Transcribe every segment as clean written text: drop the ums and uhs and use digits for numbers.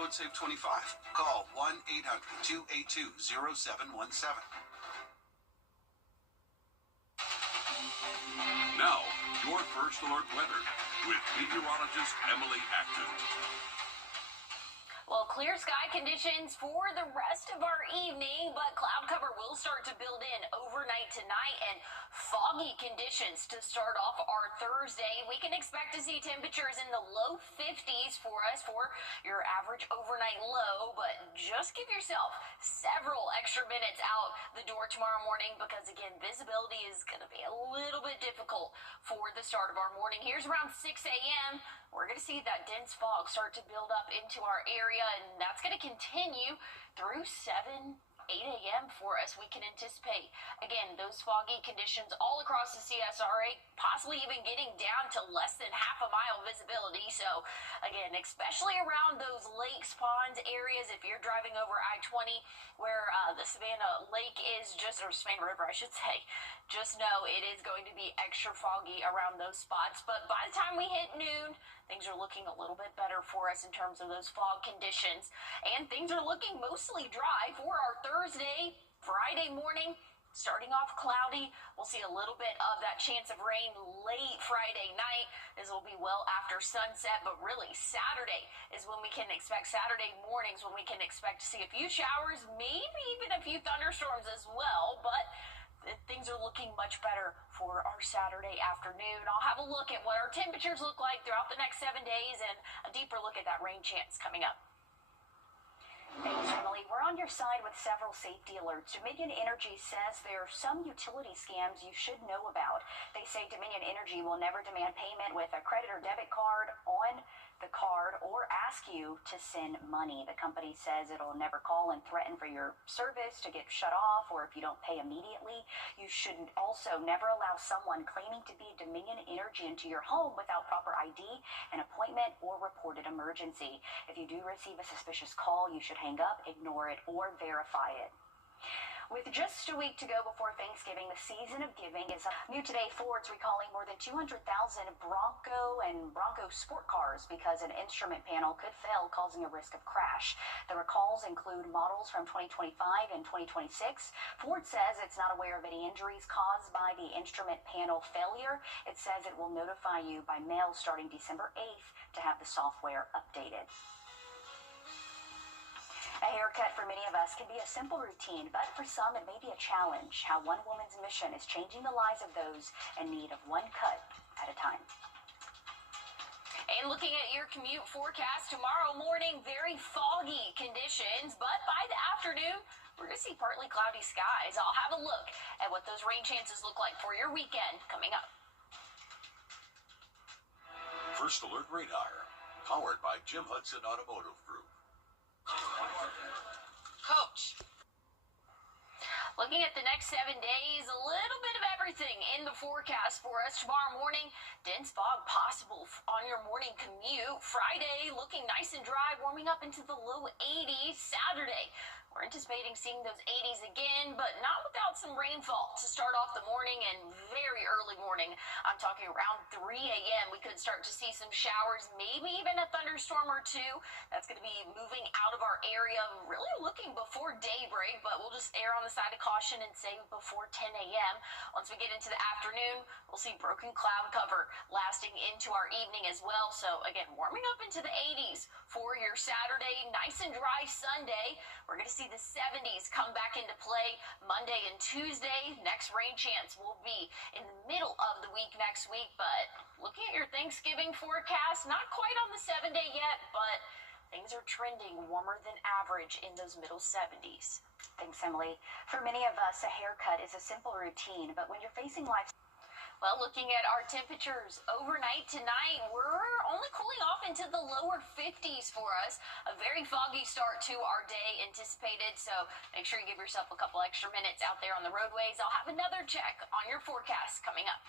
code SAVE25. Call 1-800-282-0717. Now, your First Alert weather with meteorologist Emily Acton. Well, clear sky conditions for the rest of our evening, but cloud cover will start to build in overnight tonight and foggy conditions to start off our Thursday. We can expect to see temperatures in the low 50s for us for your average overnight low, but just give yourself several extra minutes out the door tomorrow morning because, again, visibility is going to be a little bit difficult for the start of our morning. Here's around 6 a.m. We're going to see that dense fog start to build up into our area, and that's going to continue through 8 a.m. for us. We can anticipate, again, those foggy conditions all across the CSRA, possibly even getting down to less than half a mile visibility. So, again, especially around those lakes, ponds areas, if you're driving over I-20 where the Savannah Lake is or Savannah River, I should say, just know it is going to be extra foggy around those spots. But by the time we hit noon, things are looking a little bit better for us in terms of those fog conditions. And things are looking mostly dry for our Thursday, Friday morning. Starting off cloudy, we'll see a little bit of that chance of rain late Friday night. This will be well after sunset, but really Saturday is when we can expect, Saturday mornings when we can expect to see a few showers, maybe even a few thunderstorms as well, but things are looking much better for our Saturday afternoon. I'll have a look at what our temperatures look like throughout the next 7 days and a deeper look at that rain chance coming up. Thanks, Emily. We're on your side with several safety alerts. Dominion Energy says there are some utility scams you should know about. They say Dominion Energy will never demand payment with a credit or debit card on the card or ask you to send money. The company says it'll never call and threaten for your service to get shut off or if you don't pay immediately. You should also never allow someone claiming to be Dominion Energy into your home without proper ID, an appointment, or reported emergency. If you do receive a suspicious call, you should hang up, ignore it, or verify it. With just a week to go before Thanksgiving, the season of giving is up. New today, Ford's recalling more than 200,000 Bronco and Bronco sport cars because an instrument panel could fail, causing a risk of crash. The recalls include models from 2025 and 2026. Ford says it's not aware of any injuries caused by the instrument panel failure. It says it will notify you by mail starting December 8th to have the software updated. A haircut for many of us can be a simple routine, but for some it may be a challenge. How one woman's mission is changing the lives of those in need of one cut at a time. And looking at your commute forecast tomorrow morning, very foggy conditions, but by the afternoon, we're going to see partly cloudy skies. I'll have a look at what those rain chances look like for your weekend coming up. First Alert Radar, powered by Jim Hudson Automotive Group. Coach. Looking at the next 7 days, a little bit of everything in the forecast for us. Tomorrow morning, dense fog possible on your morning commute. Friday, looking nice and dry, warming up into the low 80s. Saturday, we're anticipating seeing those 80s again, but not without some rainfall to start off the morning and very early morning. I'm talking around 3 a.m. We could start to see some showers, maybe even a thunderstorm or two. That's going to be moving out of our area, really looking before daybreak, but we'll just err on the side of caution and say before 10 a.m. Once we get into the afternoon, we'll see broken cloud cover lasting into our evening as well. So again, warming up into the 80s for your Saturday, nice and dry Sunday. We're going to see the 70s come back into play Monday and Tuesday. Next rain chance will be in the middle of the week next week, but looking at your Thanksgiving forecast, not quite on the 7-day yet, but things are trending warmer than average in those middle 70s. Thanks, Emily. For many of us, a haircut is a simple routine, but when you're facing life... Well, looking at our temperatures overnight tonight, we're only cooling off into the lower 50s for us. A very foggy start to our day anticipated, so make sure you give yourself a couple extra minutes out there on the roadways. I'll have another check on your forecast coming up.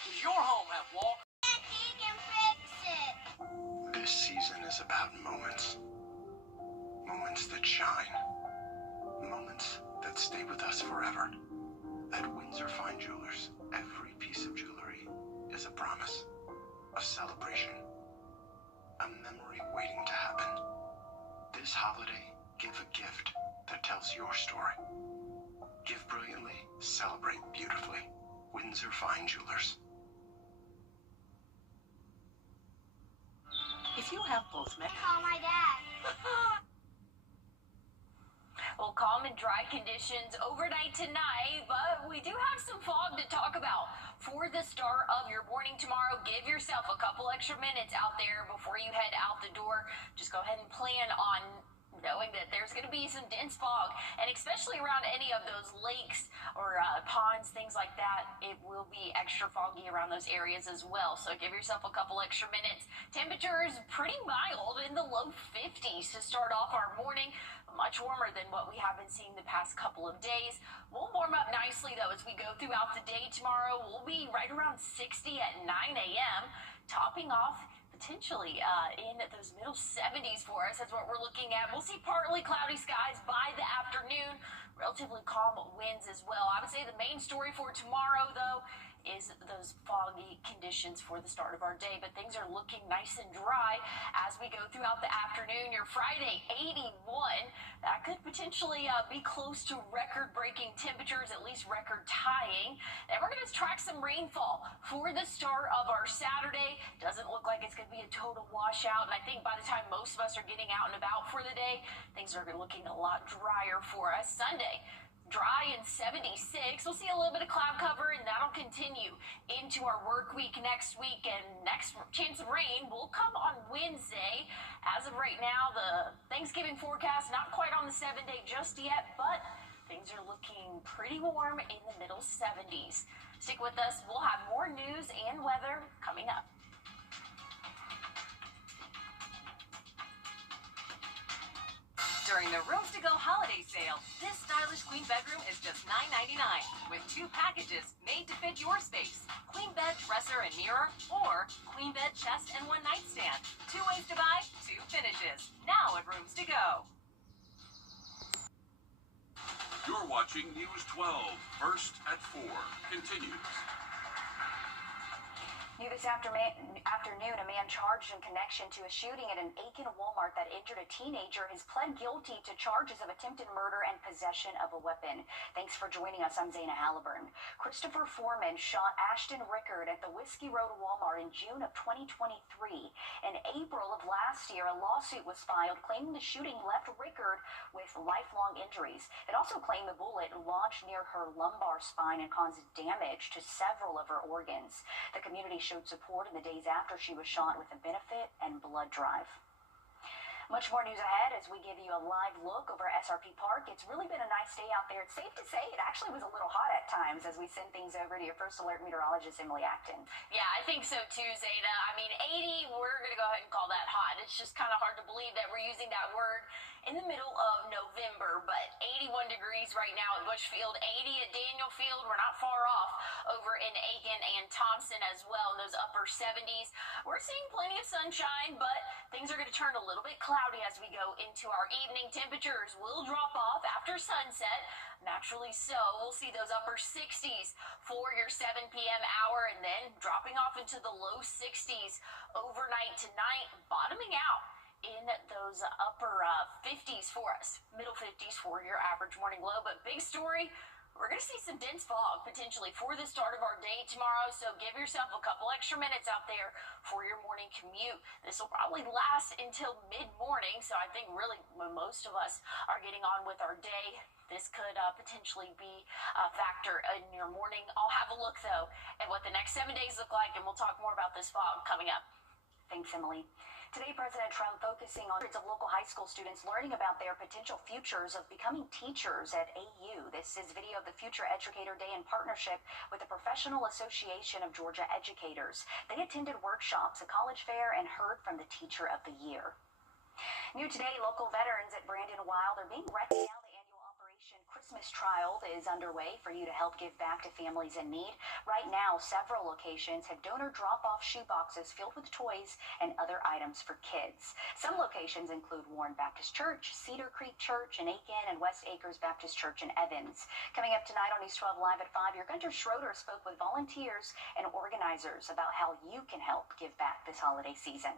Does your home have walk? He can fix it. This season is about moments. Moments that shine. Moments that stay with us forever. At Windsor Fine Jewelers, every piece of jewelry is a promise, a celebration, a memory waiting to This holiday, give a gift that tells your story. Give brilliantly, celebrate beautifully. Windsor Fine Jewelers. If you have both men, Call my dad. Well, calm and dry conditions overnight tonight, but we do have some fog to talk about. For the start of your morning tomorrow, give yourself a couple extra minutes out there before you head out the door. Just go ahead and plan on knowing that there's going to be some dense fog, and especially around any of those lakes or ponds, things like that, it will be extra foggy around those areas as well. So give yourself a couple extra minutes. Temperatures pretty mild in the low 50s to start off our morning. Much warmer than what we have been seeing the past couple of days. We'll warm up nicely though as we go throughout the day tomorrow. We'll be right around 60 at 9 a.m. topping off potentially in those middle 70s for us. That's what we're looking at. We'll see partly cloudy skies by the afternoon. Relatively calm winds as well. I would say the main story for tomorrow though is those foggy conditions for the start of our day, but things are looking nice and dry as we go throughout the afternoon. Your Friday, 81, that could potentially be close to record-breaking temperatures, at least record-tying. Then we're going to track some rainfall for the start of our Saturday. Doesn't look like it's going to be a total washout, and I think by the time most of us are getting out and about for the day, things are looking a lot drier for us. Sunday, dry and 76. We'll see a little bit of cloud cover, and that'll continue into our work week next week. And next chance of rain will come on Wednesday. As of right now, the Thanksgiving forecast not quite on the 7-day just yet, but things are looking pretty warm in the middle 70s. Stick with us. We'll have more news and weather coming up. during the Rooms to Go holiday sale, this stylish queen bedroom is just $9.99 with 2 packages made to fit your space. Queen bed, dresser, and mirror, or queen bed, chest, and 1 nightstand. 2 ways to buy, 2 finishes. Now at Rooms to Go. You're watching News 12, first at 4. Continues. New this afternoon, a man charged in connection to a shooting at an Aiken Walmart that injured a teenager has pled guilty to charges of attempted murder and possession of a weapon. Thanks for joining us. I'm Zaina Halliburton. Christopher Foreman shot Ashton Rickard at the Whiskey Road Walmart in June of 2023. In April of last year, a lawsuit was filed claiming the shooting left Rickard with lifelong injuries. It also claimed the bullet launched near her lumbar spine and caused damage to several of her organs. The community showed support in the days after she was shot with a benefit and blood drive. Much more news ahead as we give you a live look over SRP Park. It's really been a nice day out there. It's safe to say it actually was a little hot at times as we send things over to your first alert meteorologist, Emily Acton. Yeah, I think so too, Zeta. I mean, 80, we're going to go ahead and call that hot. It's just kind of hard to believe that we're using that word in the middle of November, but 81 degrees right now at Bushfield, 80 at Daniel Field. We're not far off over in Aiken and Thompson as well in those upper 70s. We're seeing plenty of sunshine, but things are going to turn a little bit cloudy as we go into our evening. Temperatures will drop off after sunset. Naturally so. We'll see those upper 60s for your 7 p.m. hour and then dropping off into the low 60s overnight tonight, bottoming out in those upper 50s for us, middle 50s for your average morning low. But big story, we're going to see some dense fog potentially for the start of our day tomorrow, so give yourself a couple extra minutes out there for your morning commute. This will probably last until mid-morning, so I think really when most of us are getting on with our day, this could potentially be a factor in your morning. I'll have a look, though, at what the next 7 days look like, and we'll talk more about this fog coming up. Thanks, Emily. Today, President Trump focusing on hundreds of local high school students learning about their potential futures of becoming teachers at AU. This is video of the Future Educator Day in partnership with the Professional Association of Georgia Educators. They attended workshops, a college fair, and heard from the Teacher of the Year. New today, local veterans at Brandon Wild are being recognized. Christmas trial is underway for you to help give back to families in need. Right now, several locations have donor drop-off shoeboxes filled with toys and other items for kids. Some locations include Warren Baptist Church, Cedar Creek Church in Aiken, and West Acres Baptist Church in Evans. Coming up tonight on News 12 Live at 5, your Gunter Schroeder spoke with volunteers and organizers about how you can help give back this holiday season.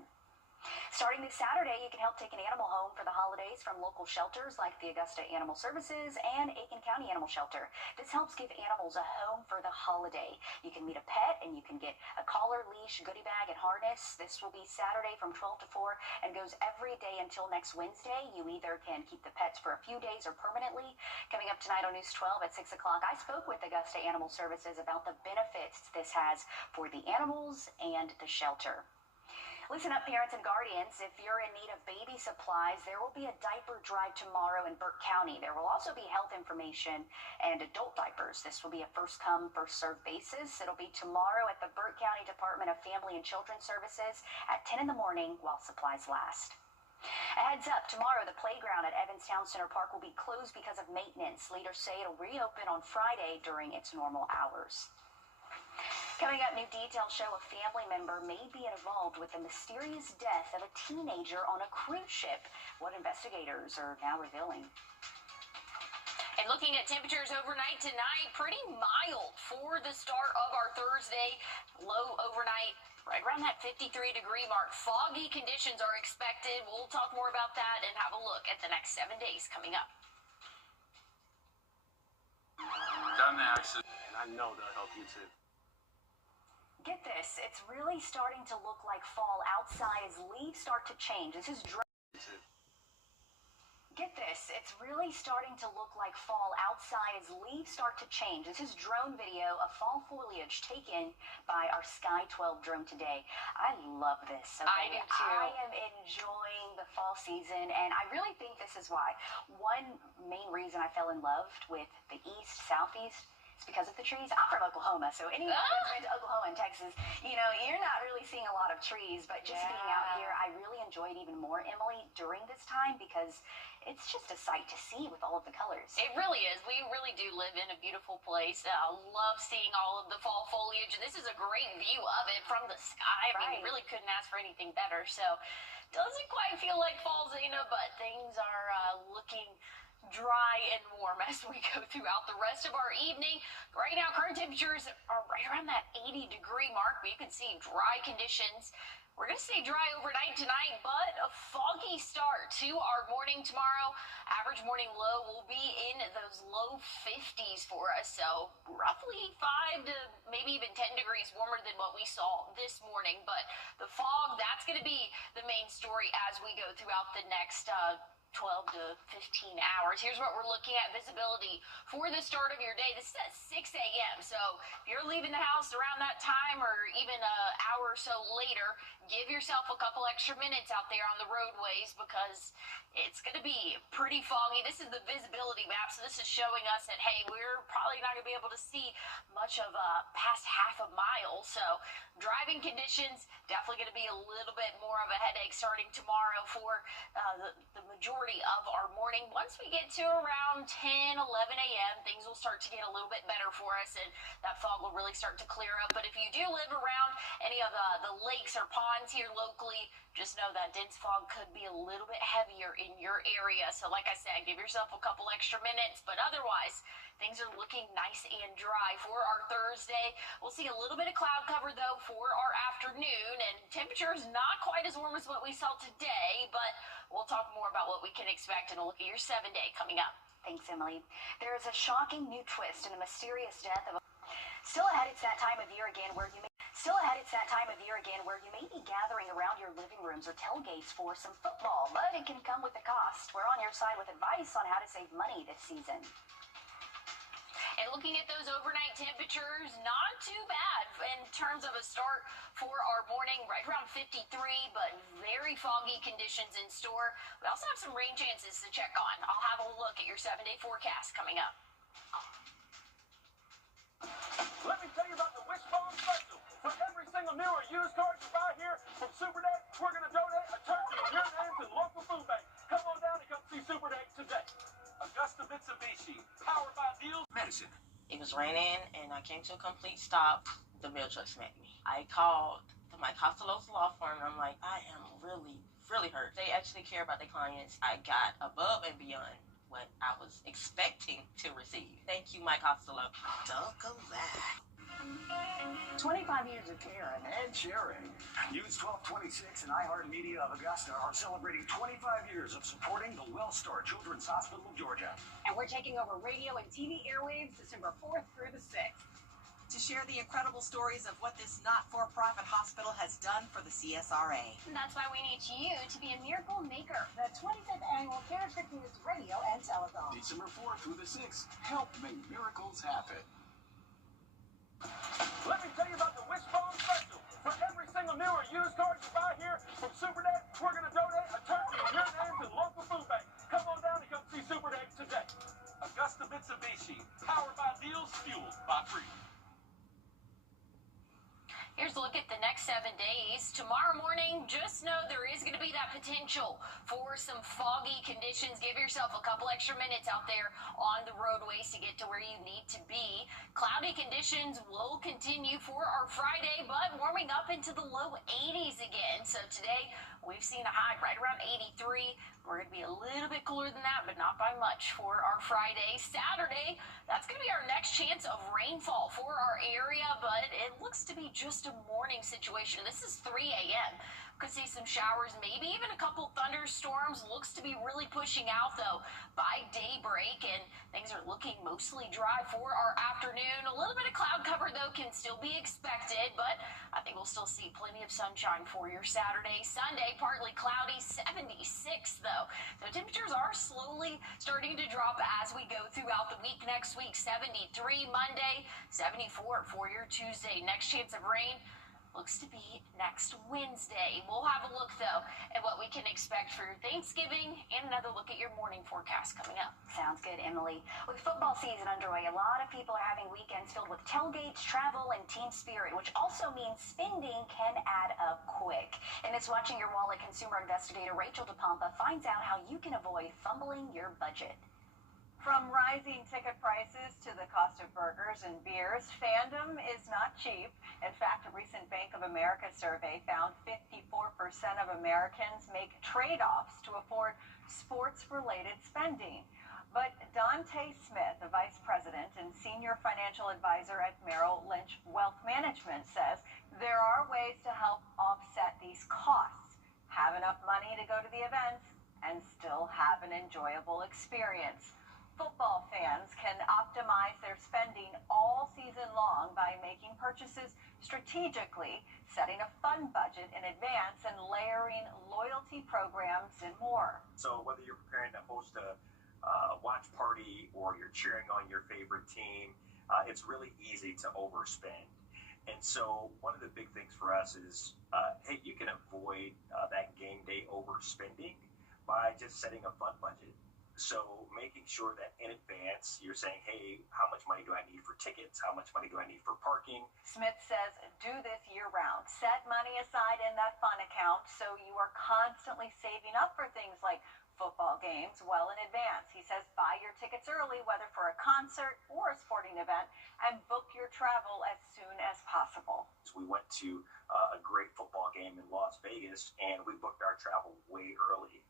Starting this Saturday, you can help take an animal home for the holidays from local shelters like the Augusta Animal Services and Aiken County Animal Shelter. This helps give animals a home for the holiday. You can meet a pet and you can get a collar, leash, goodie bag, and harness. This will be Saturday from 12 to 4 and goes every day until next Wednesday. You either can keep the pets for a few days or permanently. Coming up tonight on News 12 at 6 o'clock, I spoke with Augusta Animal Services about the benefits this has for the animals and the shelter. Listen up, parents and guardians. If you're in need of baby supplies, there will be a diaper drive tomorrow in Burke County. There will also be health information and adult diapers. This will be a first-come, first-served basis. It'll be tomorrow at the Burke County Department of Family and Children's Services at 10 in the morning while supplies last. A heads up, tomorrow the playground at Evanstown Center Park will be closed because of maintenance. Leaders say it'll reopen on Friday during its normal hours. Coming up, new details show a family member may be involved with the mysterious death of a teenager on a cruise ship. What investigators are now revealing. And looking at temperatures overnight tonight, pretty mild for the start of our Thursday. Low overnight, right around that 53-degree mark. Foggy conditions are expected. We'll talk more about that and have a look at the next 7 days coming up. Done the accident. And I know they'll help you too. Get this, it's really starting to look like fall outside as leaves start to change. This is Get this, it's really starting to look like fall outside as leaves start to change. This is drone video of fall foliage taken by our Sky 12 drone today. I love this. Okay? I do too. I am enjoying the fall season, and I really think this is why. One main reason I fell in love with the east, southeast, it's because of the trees. I'm from Oklahoma, so anyone that's been to Oklahoma and Texas, you know, you're not really seeing a lot of trees, but just being out here, I really enjoyed even more, Emily, during this time because it's just a sight to see with all of the colors. It really is. We really do live in a beautiful place. I love seeing all of the fall foliage. This is a great view of it from the sky. I mean, we really couldn't ask for anything better. So, doesn't quite feel like fall, Zena, but things are looking dry and warm as we go throughout the rest of our evening. Right now, current temperatures are right around that 80-degree mark, but you can see dry conditions. We're going to stay dry overnight tonight, but a foggy start to our morning tomorrow. Average morning low will be in those low 50s for us, so roughly 5 to maybe even 10 degrees warmer than what we saw this morning. But the fog, that's going to be the main story as we go throughout the next 12 to 15 hours. Here's what we're looking at. Visibility for the start of your day. This is at 6 a.m. So if you're leaving the house around that time or even an hour or so later, give yourself a couple extra minutes out there on the roadways because it's going to be pretty foggy. This is the visibility map. So this is showing us that, hey, we're probably not going to be able to see much of past half a mile. So driving conditions definitely going to be a little bit more of a headache starting tomorrow for the majority of our morning. Once we get to around 10, 11 a.m., things will start to get a little bit better for us, and that fog will really start to clear up. But if you do live around any of the lakes or ponds here locally, just know that dense fog could be a little bit heavier in your area. So like I said, give yourself a couple extra minutes, but otherwise, things are looking nice and dry for our Thursday. We'll see a little bit of cloud cover, though, for our afternoon, and temperatures not quite as warm as what we saw today, but we'll talk more about what we can expect and a look at your 7-day coming up. Thanks, Emily. There is a shocking new twist in the mysterious death of Still ahead, it's that time of year again where you may be gathering around your living rooms or tailgates for some football, but it can come with a cost. We're on your side with advice on how to save money this season. And looking at those overnight temperatures, not too bad in terms of a start for our morning, right around 53, but very foggy conditions in store. We also have some rain chances to check on. I'll have a look at your 7-day forecast coming up. Let me tell you about the Wishbone Special. For every single new or used car you buy here from Super Day, we're going to donate a turkey in your name to the local food bank. Come on down and come see Super Day today. Augusta Mitsubishi, powered by Deals Medicine. It was raining, and I came to a complete stop. The mail truck smacked me. I called the Mike Costello's law firm, and I'm like, I am really, really hurt. They actually care about their clients. I got above and beyond what I was expecting to receive. Thank you, Mike Costello. Look at that. 25 years of caring and sharing. News 1226 and iHeartMedia of Augusta are celebrating 25 years of supporting the WellStar Children's Hospital of Georgia. And we're taking over radio and TV airwaves December 4th through the 6th. To share the incredible stories of what this not-for-profit hospital has done for the CSRA. And that's why we need you to be a miracle maker. The 25th annual Care 50 News Radio and Telethon. December 4th through the 6th. Help make miracles happen. Let me tell you about the Wishbone Special. For every single new or used car you buy here from Super Day, we're going to donate a turkey in your name to the local food bank. Come on down and come see Super Day today. Augusta Mitsubishi, powered by deals, fueled by freedom. Here's a look at the next 7 days. Tomorrow morning, just know there is going to be that potential for some foggy conditions. Give yourself a couple extra minutes out there on the roadways to get to where you need to be. Cloudy conditions will continue for our Friday, but warming up into the low 80s again. So today, we've seen a high right around 83. We're going to be a little bit cooler than that, but not by much for our Friday. Saturday, that's going to be our next chance of rainfall for our area, but it looks to be just a morning situation. This is 3 a.m. Could see some showers, maybe even a couple thunderstorms. Looks to be really pushing out, though, by daybreak, and things are looking mostly dry for our afternoon. A little bit of cloud cover, though, can still be expected, but I think we'll still see plenty of sunshine for your Saturday. Sunday, partly cloudy, 76, though. So temperatures are slowly starting to drop as we go throughout the week. Next week, 73 Monday, 74 for your Tuesday. Next chance of rain looks to be next Wednesday. We'll have a look, though, at what we can expect for Thanksgiving and another look at your morning forecast coming up. Sounds good, Emily. With football season underway, a lot of people are having weekends filled with tailgates, travel, and team spirit, which also means spending can add up quick. In this Watching Your Wallet, consumer investigator Rachel DePompa finds out how you can avoid fumbling your budget. From rising ticket prices to the cost of burgers and beers, fandom is not cheap. In fact, a recent Bank of America survey found 54% of Americans make trade-offs to afford sports-related spending. But Dante Smith, a vice president and senior financial advisor at Merrill Lynch Wealth Management, says there are ways to help offset these costs. Have enough money to go to the events and still have an enjoyable experience. Football fans can optimize their spending all season long by making purchases strategically, setting a fund budget in advance, and layering loyalty programs and more. So whether you're preparing to host a watch party or you're cheering on your favorite team, it's really easy to overspend. And so one of the big things for us is, hey, you can avoid that game day overspending by just setting a fund budget. So making sure that in advance you're saying, hey, how much money do I need for tickets? How much money do I need for parking? Smith says do this year round. Set money aside in that fund account so you are constantly saving up for things like football games well in advance. He says buy your tickets early, whether for a concert or a sporting event, and book your travel as soon as possible. We went to a great football game in Las Vegas, and we booked our travel way early.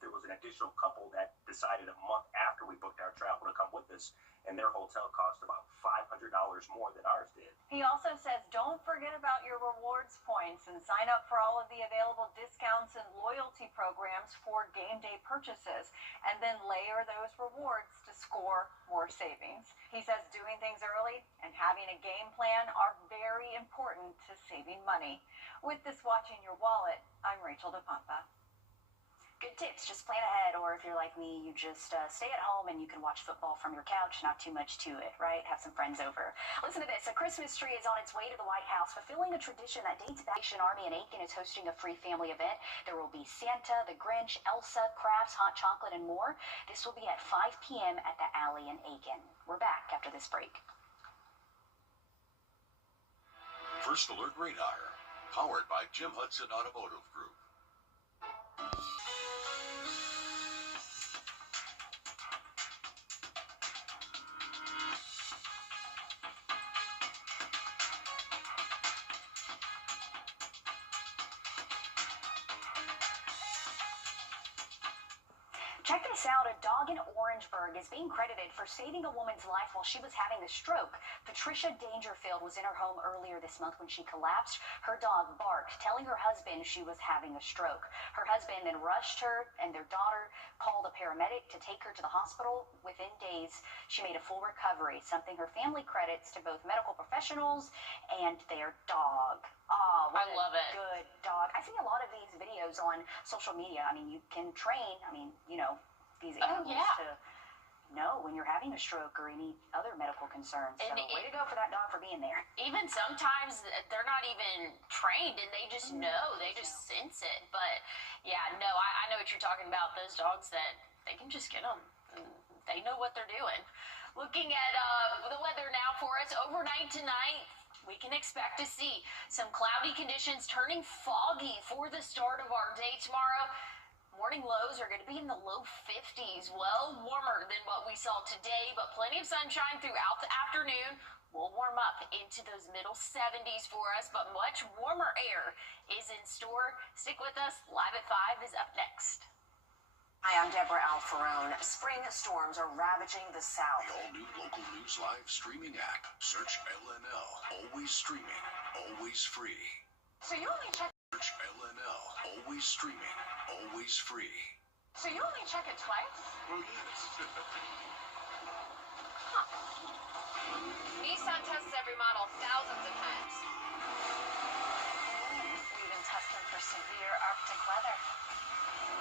There was an additional couple that decided a month after we booked our travel to come with us, and their hotel cost about $500 more than ours did. He also says don't forget about your rewards points and sign up for all of the available discounts and loyalty programs for game day purchases, and then layer those rewards to score more savings. He says doing things early and having a game plan are very important to saving money. With this Watching Your Wallet, I'm Rachel DePompa. Good tips. Just plan ahead, or if you're like me, you just stay at home and you can watch football from your couch. Not too much to it, right? Have some friends over. Listen to this. A Christmas tree is on its way to the White House, fulfilling a tradition that dates back. Salvation Army in Aiken is hosting a free family event. There will be Santa, the Grinch, Elsa, crafts, hot chocolate, and more. This will be at 5 p.m. at the Alley in Aiken. We're back after this break. First Alert Radar, powered by Jim Hudson Automotive Group. Check this out. A dog in Orangeburg is being credited for saving a woman's life while she was having a stroke. Patricia Dangerfield was in her home earlier this month when she collapsed. Her dog barked, telling her husband she was having a stroke. Her husband then rushed her, and their daughter called a paramedic to take her to the hospital. Within days, she made a full recovery, something her family credits to both medical professionals and their dog. Oh, I love it. Good dog. I see a lot of these videos on social media. I mean, you can train, these animals to know when you're having a stroke or any other medical concerns. So way to go for that dog for being there. Even sometimes they're not even trained and they just know, they just sense it. But yeah, no, I know what you're talking about. Those dogs that they can just get them. They know what they're doing. Looking at the weather now for us overnight tonight. We can expect to see some cloudy conditions turning foggy for the start of our day tomorrow. Morning lows are going to be in the low 50s, well warmer than what we saw today, but plenty of sunshine throughout the afternoon. We'll warm up into those middle 70s for us, but much warmer air is in store. Stick with us. Live at 5 is up next. Hi, I'm Deborah Alfarone. Spring storms are ravaging the South. The all-new local news live streaming app. Search LNL. Always streaming. Always free. So you only check Always streaming. Always free. it twice? Well, yes. Nissan tests every model thousands of times. We even test them for severe Arctic weather.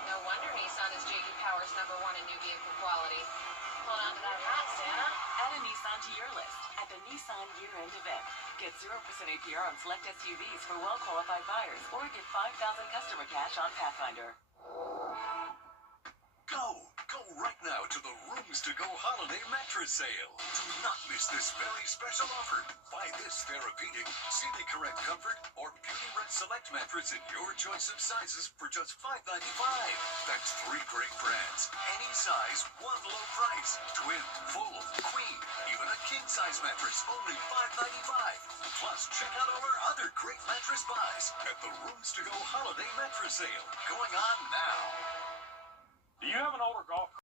No wonder Nissan is J.D. Power's #1 in new vehicle quality. Hold on to that hat, Santa. Add a Nissan to your list at the Nissan year-end event. Get 0% APR on select SUVs for well-qualified buyers or get 5,000 customer cash on Pathfinder. Go right now to the Rooms to Go Holiday Mattress Sale. Do not miss this very special offer. Buy this therapeutic, CD Correct Comfort or Beauty Rest Select mattress in your choice of sizes for just $5.95. That's 3 great brands, any size, one low price. Twin, full, queen, even a king-size mattress, only $5.95. Plus, check out all our other great mattress buys at the Rooms to Go Holiday Mattress Sale. Going on now. Do you have an older golf